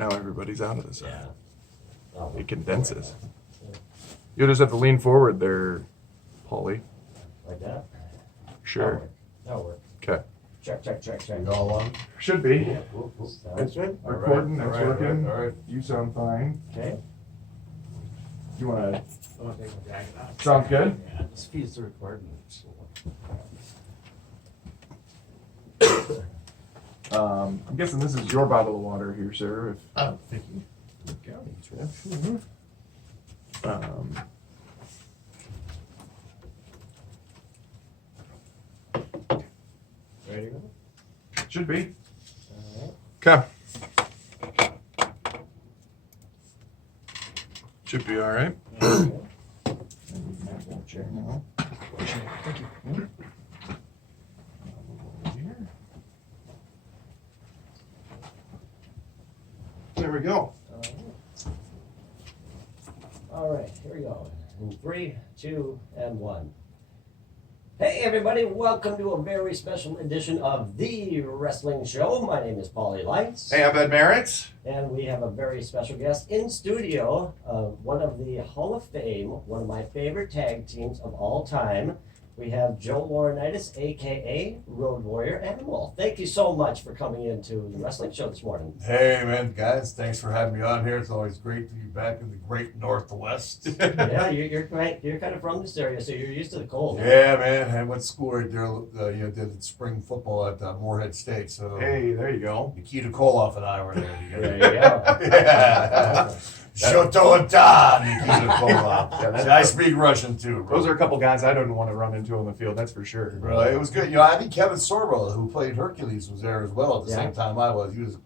Now everybody's out of the side. Yeah. Oh, It condenses. yeah. You'll just have to lean forward there, Paulie. Like that? Sure. That'll work. Okay. Check. You all on? Should be. Yeah, cool. Sounds good. All right, Recording, that's all right, working. all right. You sound fine. Okay. You wanna, Oh, take my jacket off. sounds good? Yeah, just feeds the recording. I'm guessing this is your bottle of water here, sir. I'm thinking. County trip. If, Ready to go? should be. All Okay. Should be all right. right. Chair now. Thank you. There we go. All right, here we go. In 3, 2, and 1. Hey everybody, welcome to a very special edition of The Wrestling Show. My name is Paulie Lights. Hey, I'm Ed Merritt. And we have a very special guest in studio, one of the Hall of Fame, one of my favorite tag teams of all time. We have Joe Laurinaitis, aka Road Warrior Animal. Thank you so much for coming into the wrestling show this morning. Hey, man, guys, thanks for having me on here. It's always great to be back in the great Northwest. Yeah, you're kind of from this area, so you're used to the cold. Yeah, man. I went to school right there. Did spring football at Moorhead State. So Hey, there you go. Nikita Koloff and I were there There together. you go. Yeah. Shoto and Ta, Nikita Koloff. Yeah, that's- I speak Russian too, bro. Those are a couple guys I don't want to run into on the field, that's for sure. Bro, it was good. You know, I think Kevin Sorbo, who played Hercules, was there as well at the Yeah. same time I was. He was a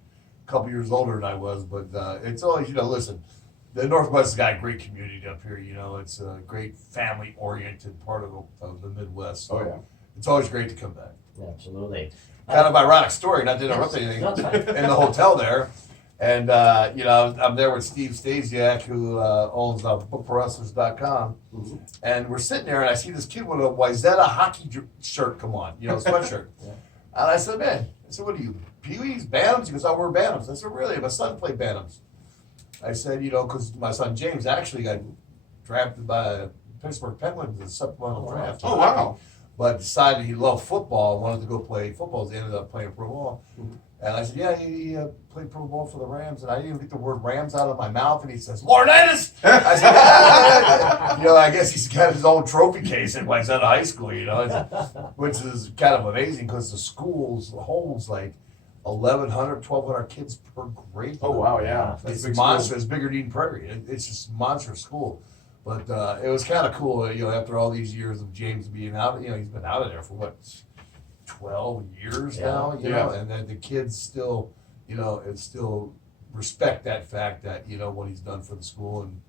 couple years older than I was, but it's always, listen, the Northwest has got a great community up here. It's a great family-oriented part of the Midwest. So Oh, yeah. it's always great to come back. Absolutely. Kind of ironic story, not to interrupt Yes. anything, No, it's fine. in the hotel there. And, I'm there with Steve Stasiak, who owns BookForWrestlers.com. Mhm. And we're sitting there, and I see this kid with a Wyzetta hockey shirt come on, sweatshirt. Yeah. And I said, what are you, Pee-wees, Bantams? He goes, I wear Bantams. I said, really? My son played Bantams. I said, because my son James actually got drafted by Pittsburgh Penguins in the supplemental draft. Oh, wow. But decided he loved football, wanted to go play football. He ended up playing pro ball. Mhm. And I said, yeah, he played pro ball for the Rams. And I didn't even get the word Rams out of my mouth. And he says, Laurinaitis! I said, I guess he's got his own trophy case at Wyzetta High School, which is kind of amazing because the schools holds like 1,100, 1,200 kids per grade. Oh, wow, yeah. That's a It's big monstrous. school. It's bigger than Eden Prairie. It's just a monstrous school. But it was kind of cool, after all these years of James being out, he's been out of there for 12 years Yeah. now, Yeah. and then the kids still, and still respect that fact that, what he's done for the school, and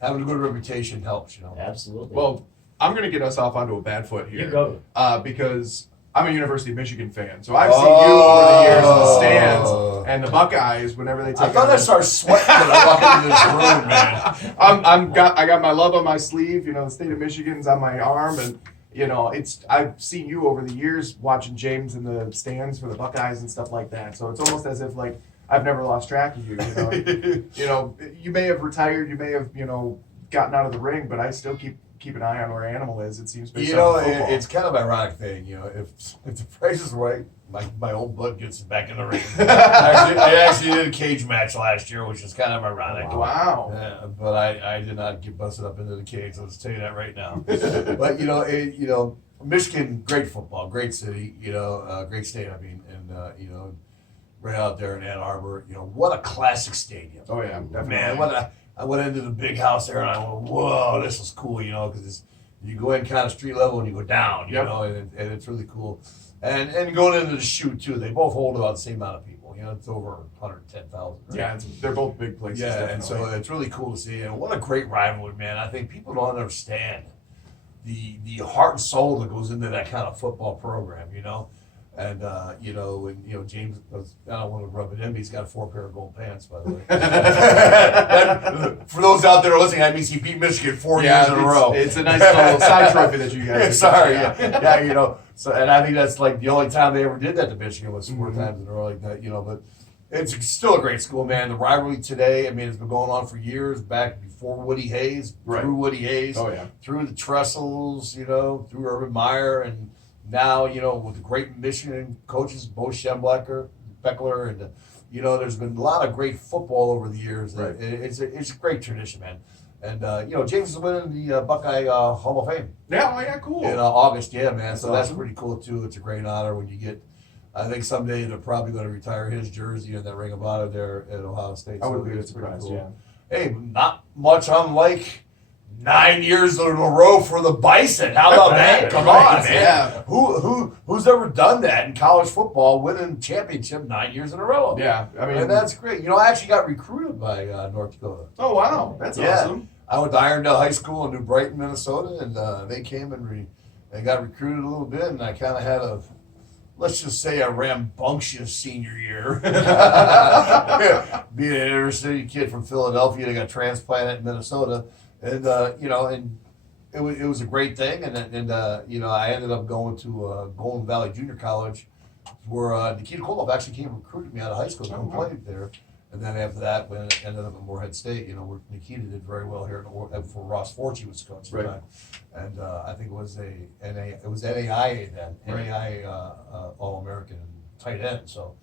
having a good reputation helps, Absolutely. Well, I'm going to get us off onto a bad foot here. you go. Because I'm a University of Michigan fan. So I've seen you over the years in the stands Oh. and the Buckeyes whenever they take I thought on- I started sweating when I walked into this room, man. I got my love on my sleeve, the state of Michigan's on my arm, and I've seen you over the years watching James in the stands for the Buckeyes and stuff like that. So it's almost as if like I've never lost track of you. You may have retired, you may have gotten out of the ring, but I still keep an eye on where Animal is. It seems based on football. It's kind of an ironic thing, if the price is right, my old bud gets back in the ring. I actually did a cage match last year, which is kind of ironic. Wow. Yeah, but I did not get busted up into the cage. I'll just tell you that right now. But Michigan, great football, great city, great state. I mean, and right out there in Ann Arbor, what a classic stadium. Oh yeah, definitely. Man, I went into the big house there and I went, whoa, this is cool, because you go in kind of street level and you go down, Yep. and it's really cool. And going into the shoot too, they both hold about the same amount of people. It's over 110,000. Right? Yeah, they're both big places. Yeah, definitely. and so it's really cool to see. And what a great rivalry, man. I think people don't understand the heart and soul that goes into that kind of football program, And, James, I don't want to rub it in, but he's got 4 pair of gold pants, by the way. For those out there listening, that means he beat Michigan 4 years in a row. It's a nice little side trophy that you guys. Sorry, yeah. So, and I think that's like the only time they ever did that to Michigan was 4 Mhm. times in a row like that, But It's still a great school, man. The rivalry today, I mean, it's been going on for years, back before Woody Hayes, Right. through Woody Hayes, Oh, yeah. through the Trestles, through Urban Meyer, and now, with the great Michigan coaches, Bo Schembechler, and, there's been a lot of great football over the years. Right. It's a great tradition, man. And, James is winning the Buckeye Hall of Fame Yeah, oh, yeah, cool. in August, yeah, man. That's So that's awesome. pretty cool, too. It's a great honor when you get. I think someday they're probably going to retire his jersey and that Ring of Honor there at Ohio State. I So wouldn't be it's pretty surprised, cool. yeah. Hey, not much unlike 9 years in a row for the Bison. How about that? Come Right, on, man. yeah. Who's ever done that in college football, winning championship 9 years in a row? Yeah, I mean, And that's great. I actually got recruited by North Dakota. oh, wow, that's Yeah. awesome. I went to Irondale High School in New Brighton, Minnesota, and they came and got recruited a little bit, and I kind of had let's just say a rambunctious senior year. Being an inner city kid from Philadelphia that got transplanted in Minnesota, and and it was a great thing, and I ended up going to Golden Valley Junior College, where Nikita Koloff actually came and recruited me out of high school to come play there. And then after that, when it ended up at Morehead State, where Nikita did very well here before Ross Forchie was coach at the Right. time. And I think it was NAIA then, Right. NAIA All-American tight end. So,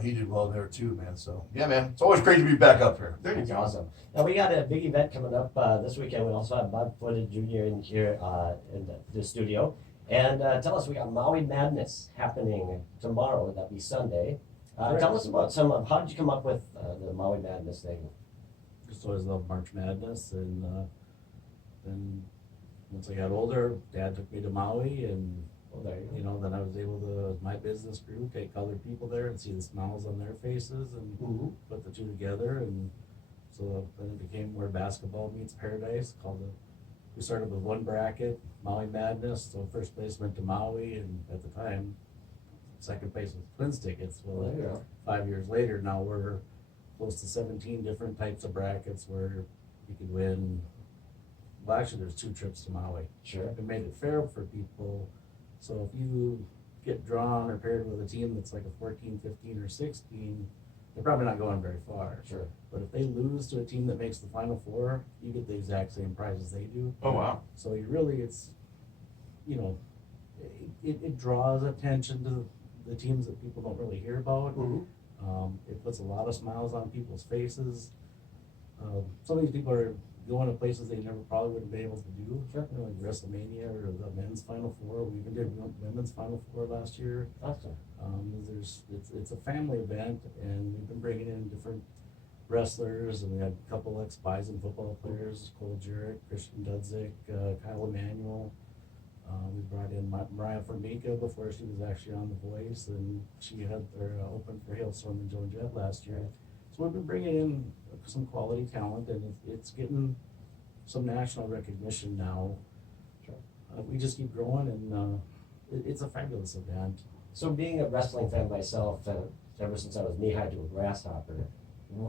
he did well there too, man. So, yeah, man, it's always great to be back up here. There you That's go. awesome. Now we got a big event coming up this weekend. We also have Bob Footed Jr. in here in the studio. And tell us, we got Maui Madness happening tomorrow. That'll be Sunday. Tell us about how did you come up with the Maui Madness thing? Just always loved March Madness, and then once I got older, Dad took me to Maui, and Well, there you go. then I was able to, my business grew, take colored people there and see the smiles on their faces, and Mm-hmm. put the two together, and so then it became where basketball meets paradise. We started with one bracket, Maui Madness, so first place went to Maui, and at the time, second place was Twins tickets. Well, Well, there you go. 5 years later, now we're close to 17 different types of brackets where you could win. Well, actually, there's 2 trips to Maui. Sure. It made it fair for people. So if you get drawn or paired with a team that's like a 14, 15, or 16, they're probably not going very far. Sure. But if they lose to a team that makes the Final Four, you get the exact same prize as they do. Oh, wow. So it draws attention to the teams that people don't really hear about. Mm-hmm. It puts a lot of smiles on people's faces. Some of these people are going to places they never probably would have been able to do. Sure. Like WrestleMania or the men's Final Four. We even did women's Final Four last year. Awesome. It's a family event, and we've been bringing in different wrestlers, and we had a couple ex-Bison football players, Cole Jurek, Christian Dudzik, Kyle Emanuel. We brought in Mariah Formica before she was actually on The Voice, and she had opened for Hailstorm and Joan Jett last year. So we've been bringing in some quality talent, and it's getting some national recognition now. Sure. We just keep growing, and it's a fabulous event. So being a wrestling fan myself, ever since I was knee-high to a grasshopper,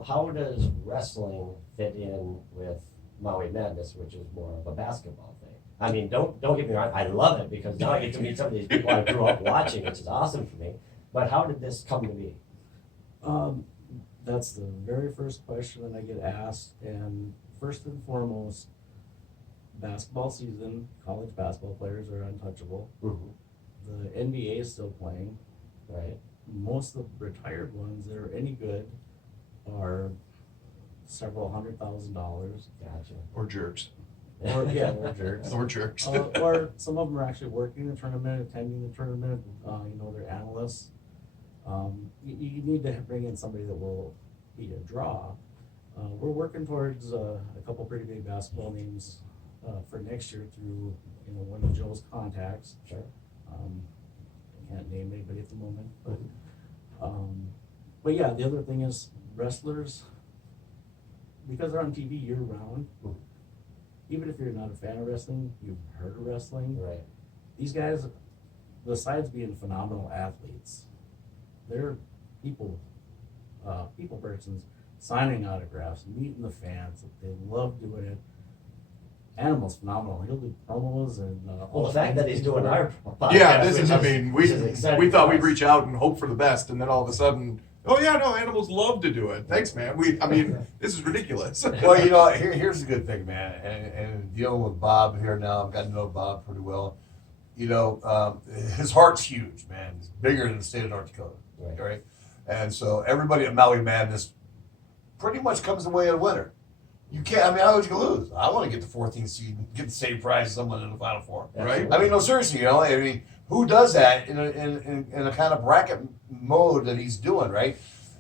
how does wrestling fit in with Maui Madness, which is more of a basketball thing? I mean, don't get me wrong, I love it because now I get to meet some of these people I grew up watching, which is awesome for me. But how did this come to be? That's the very first question that I get asked, and first and foremost, basketball season, college basketball players are untouchable. The NBA is still playing. Right. Most of the retired ones that are any good are several $100,000. Gotcha. Or jerks. Or jerks. Or jerks. Or some of them are actually working the tournament, attending the tournament. They're analysts. You need to bring in somebody that will be a draw. We're working towards a couple pretty big basketball names for next year through one of Joe's contacts. Sure. I can't name anybody at the moment, but yeah, the other thing is wrestlers, because they're on TV year round. Even if you're not a fan of wrestling, you've heard of wrestling. Right. These guys, besides being phenomenal athletes, they're people persons, signing autographs, meeting the fans. They love doing it. Animal's phenomenal. He'll do promos and Well, the fact that he's doing our podcast, Yeah, this which is, I mean, which is exciting we thought for we'd us. reach out and hope for the best, and then all of a sudden, Oh yeah, no, animals love to do it. Thanks, man. I mean, this is ridiculous. Well, here's the good thing, man. And dealing with Bob here now, I've gotten to know Bob pretty well. His heart's huge, man. It's bigger than the state of North Dakota, right? And so everybody at Maui Madness pretty much comes away a winner. You can't. I mean, how would you lose? I want to get the 14th seed and get the same prize as someone in the Final Four, Right. I mean, no, seriously, I mean, who does that in a kind of bracket mode that he's doing, right?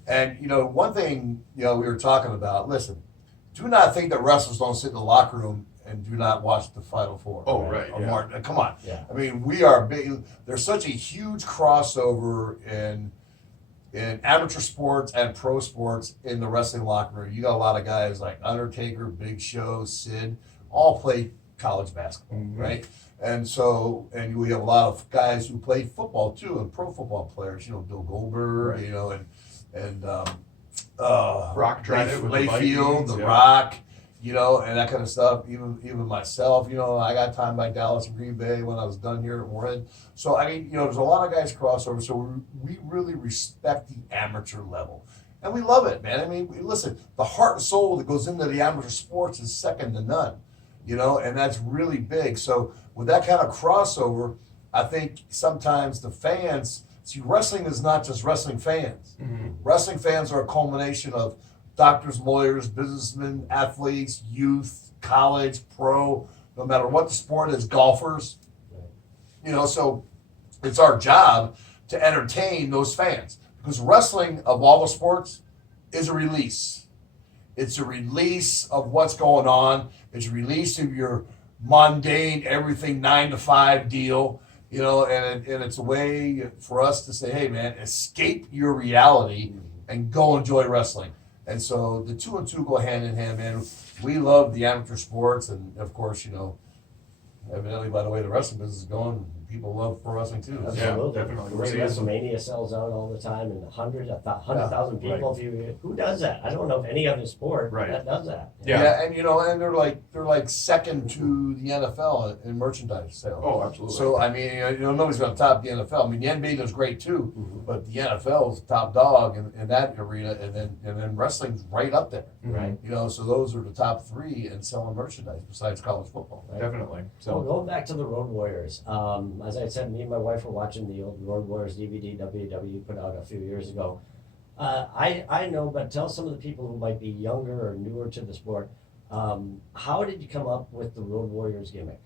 And one thing we were talking about. Listen, do not think that wrestlers don't sit in the locker room and do not watch the Final Four. Oh, right. Yeah. Come on. Yeah. I mean, we are big. There's such a huge crossover in amateur sports and pro sports in the wrestling locker room. You got a lot of guys like Undertaker, Big Show, Sid, all play college basketball, right? And we have a lot of guys who play football too, and pro football players. Bill Goldberg, and Rock tried it with the Layfield, Vikings, The yeah. Rock, and that kind of stuff. Even myself, I got time by Dallas and Green Bay when I was done here at Moorhead. So I mean, there's a lot of guys crossover. So we really respect the amateur level, and we love it, man. I mean, listen, the heart and soul that goes into the amateur sports is second to none, and that's really big. So with that kind of crossover, I think sometimes the fans see wrestling is not just wrestling fans. Wrestling fans are a culmination of doctors, lawyers, businessmen, athletes, youth, college, pro, no matter what the sport is, golfers. So it's our job to entertain those fans, because wrestling, of all the sports, is a release. It's a release of what's going on. It's a release of your mundane, everything 9 to 5 deal, and it's a way for us to say, hey man, escape your reality and go enjoy wrestling. And so the two and two go hand in hand, man. We love the amateur sports, and of course, evidently by the way the wrestling business is going, people love pro wrestling too. Absolutely. definitely. The We're way seeing some- WrestleMania sells out all the time, and 100,000 people. Who does that? I don't know of any other sport Right. that does that. Yeah. And and they're like second to the NFL in merchandise sales. Oh, absolutely. So I mean, nobody's going to top the NFL. I mean, the NBA does great too, but the NFL is top dog in that arena, and then wrestling's right up there. Right. So those are the top three in selling merchandise besides college football. Definitely. So So going back to the Road Warriors, as I said, me and my wife were watching the old Road Warriors DVD WWE put out a few years ago. I know, but tell some of the people who might be younger or newer to the sport, how did you come up with the Road Warriors gimmick?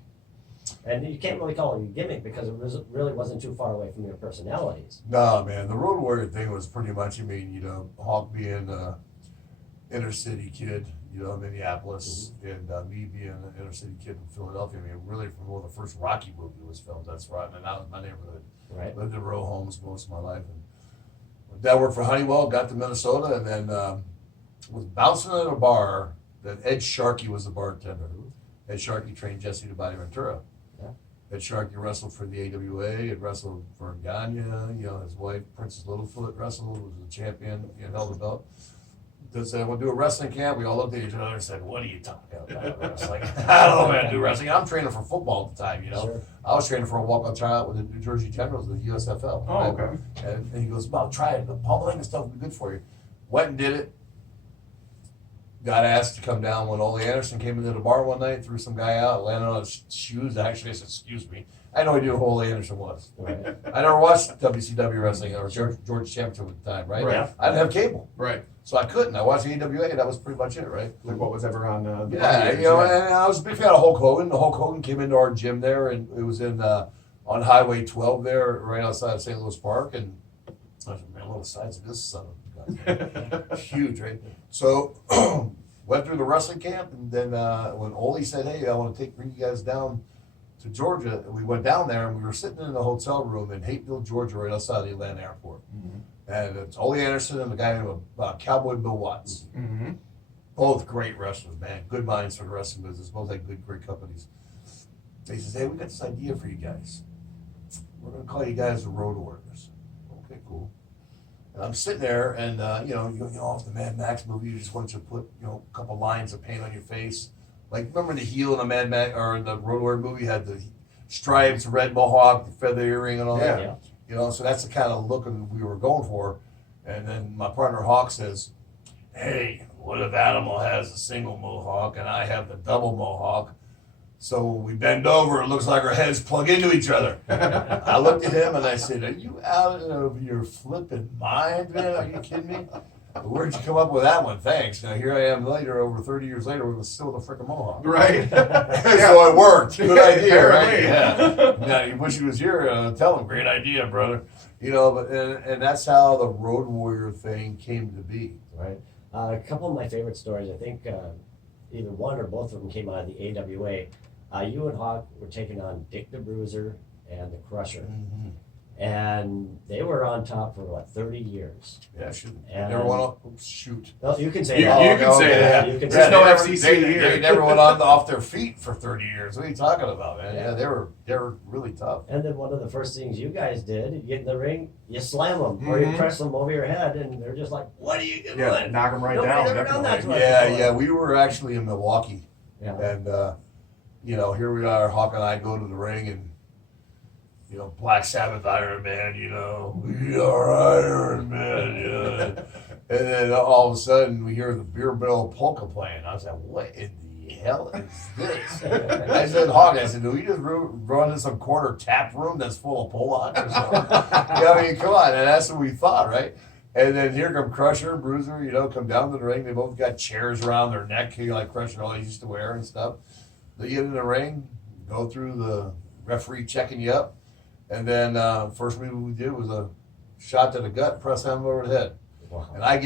And you can't really call it a gimmick because it really wasn't too far away from your personalities. No, man, the Road Warrior thing was pretty much, Hawk being an inner city kid, Minneapolis, and me being an inner city kid in Philadelphia. I mean, really from where the first Rocky movie was filmed, that's right. I mean, that was my neighborhood. Right. Lived in row homes most of my life. And my dad worked for Honeywell, got to Minnesota, and then was bouncing at a bar that Ed Sharkey was the bartender. Ed Sharkey trained Jesse the Body Ventura. Yeah. Ed Sharkey wrestled for the AWA, had wrestled for Gagne, his wife, Princess Littlefoot, wrestled, was a champion, held the belt. Said, we'll do a wrestling camp. We all looked at each other and said, what are you talking about wrestling? I don't know how to do wrestling. I'm training for football at the time, Sure. I was training for a walk-on tryout with the New Jersey Generals, the USFL. Oh, okay. And he goes, well, try it. The pummeling and stuff will be good for you. Went and did it. Got asked to come down when Ole Anderson came into the bar one night, threw some guy out, landed on his shoes. Actually, I said, excuse me. I had no idea who Ole Anderson was. Right. I never watched WCW wrestling or George Championship at the time, right? Right. I didn't have cable. right, So I couldn't. I watched the AWA, and that was pretty much it, right? like what was ever on the Yeah, Mondays, and I was a big fan of Hulk Hogan. The Hulk Hogan came into our gym there, and it was in on Highway 12 there, right outside of St. Louis Park. And I was like, man, look at the size of this son of a gun. Huge, right? So went through the wrestling camp, and then when Ole said, hey, I want to bring you guys down to Georgia, we went down there, and we were sitting in a hotel room in Hateville, Georgia, right outside the Atlanta airport. And it's Ole Anderson and a guy named Cowboy Bill Watts. Mm-hmm. Both great wrestlers, man. Good minds for the wrestling business. Both had great companies. He says, hey, we got this idea for you guys. We're going to call you guys the Road Warriors. Okay, cool. And I'm sitting there, and, off the Mad Max movie, you just want to put, a couple lines of paint on your face. Like, remember the heel in the Mad Max, or the Road Warrior movie had the stripes, red mohawk, the feather earring, and all that? Yeah. So that's the kind of look we were going for. And then my partner Hawk says, "Hey, what if Animal has a single mohawk and I have the double mohawk? So we bend over, it looks like our heads plug into each other." I looked at him and I said, "Are you out of your flipping mind, man? Are you kidding me? Where'd you come up with that one? Thanks." Now here I am later, over 30 years later, with still the frickin' mohawk. Right. So it worked. Good idea, right? Apparently. Yeah. Now, you wish he was here. Tell him, great idea, brother. You know, but and that's how the Road Warrior thing came to be. Right. A couple of my favorite stories, I think either one or both of them came out of the AWA. You and Hawk were taking on Dick the Bruiser and the Crusher. Mm-hmm. And they were on top for what, 30 years. Yeah, shoot. And- Never went off. Oops, shoot. No, you can say You- that. you can say that. You can There's say no that. FCC they, here. They never went on off their feet for 30 years. What are you talking about, man? Yeah. Yeah, they were really tough. And then one of the first things you guys did, you get in the ring, you slam them or you Mhm. press them over your head, and they're just like, "What are you doing?" Yeah, knock them right Nobody's down. ever done that Definitely. to us. Yeah, we were actually in Milwaukee. Yeah. And, you know, here we are, Hawk and I go to the ring and, you know, Black Sabbath Iron Man, you know, we are Iron Man, you know. And then all of a sudden we hear the Beer Bell polka playing. I was like, what in the hell is this? I said, Hawk, I said, do we just run in some corner tap room that's full of Polacks or something? Yeah, I mean, come on. And that's what we thought, right? And then here come Crusher, Bruiser, you know, come down to the ring. They both got chairs around their neck, you know, like Crusher always used to wear and stuff. They get in the ring, go through the referee checking you up. And then first move we did was a shot to the gut, press him over the head. Wow. And I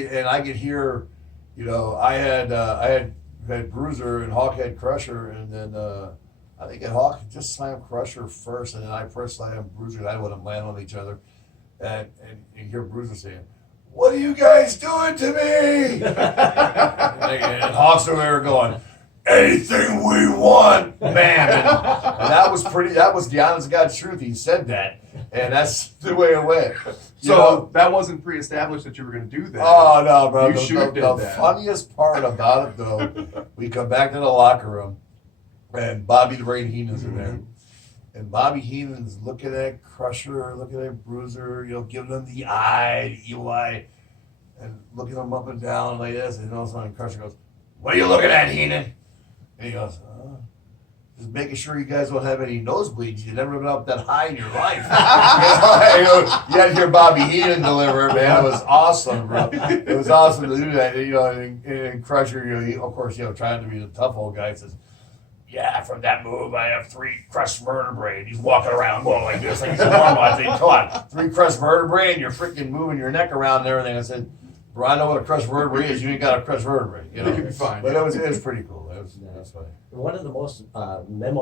get here, you know, I had Bruiser and Hawk had Crusher, and then I think Hawk just slammed Crusher first, and then I press slammed Bruiser, and I let them land on each other. And you hear Bruiser saying, "What are you guys doing to me?" and Hawk's over there going, "Anything we want, man." And that was the honest to God truth. He said that. And that's the way it went. You So know? that wasn't pre-established that you were going to do that. Oh, no, bro. You should have did the that. funniest part about it, though, we come back to the locker room, and Bobby the Brain Heenan's in there. And Bobby Heenan's looking at Crusher, looking at Bruiser, you know, giving them the eye, the evil eye, and looking them up and down like this. And all of a sudden, Crusher goes, "What are you looking at, Heenan?" And he goes, "Just making sure you guys don't have any nosebleeds. You've never been up that high in your life." You had to hear Bobby Heenan deliver it, man. It was awesome, bro. It was awesome to do that. You know, and Crusher, you know, he, of course, you know, trying to be the tough old guy, says, "Yeah, from that move, I have 3 crushed vertebrae." And he's walking around going like this, like he's normal. I think, come on, 3 crushed vertebrae, and you're freaking moving your neck around and everything. I said, "Bro, I know what a crushed vertebrae is. You ain't got a crushed vertebrae." You know, You could be fine. But it was pretty cool. It was funny. One of the most memorable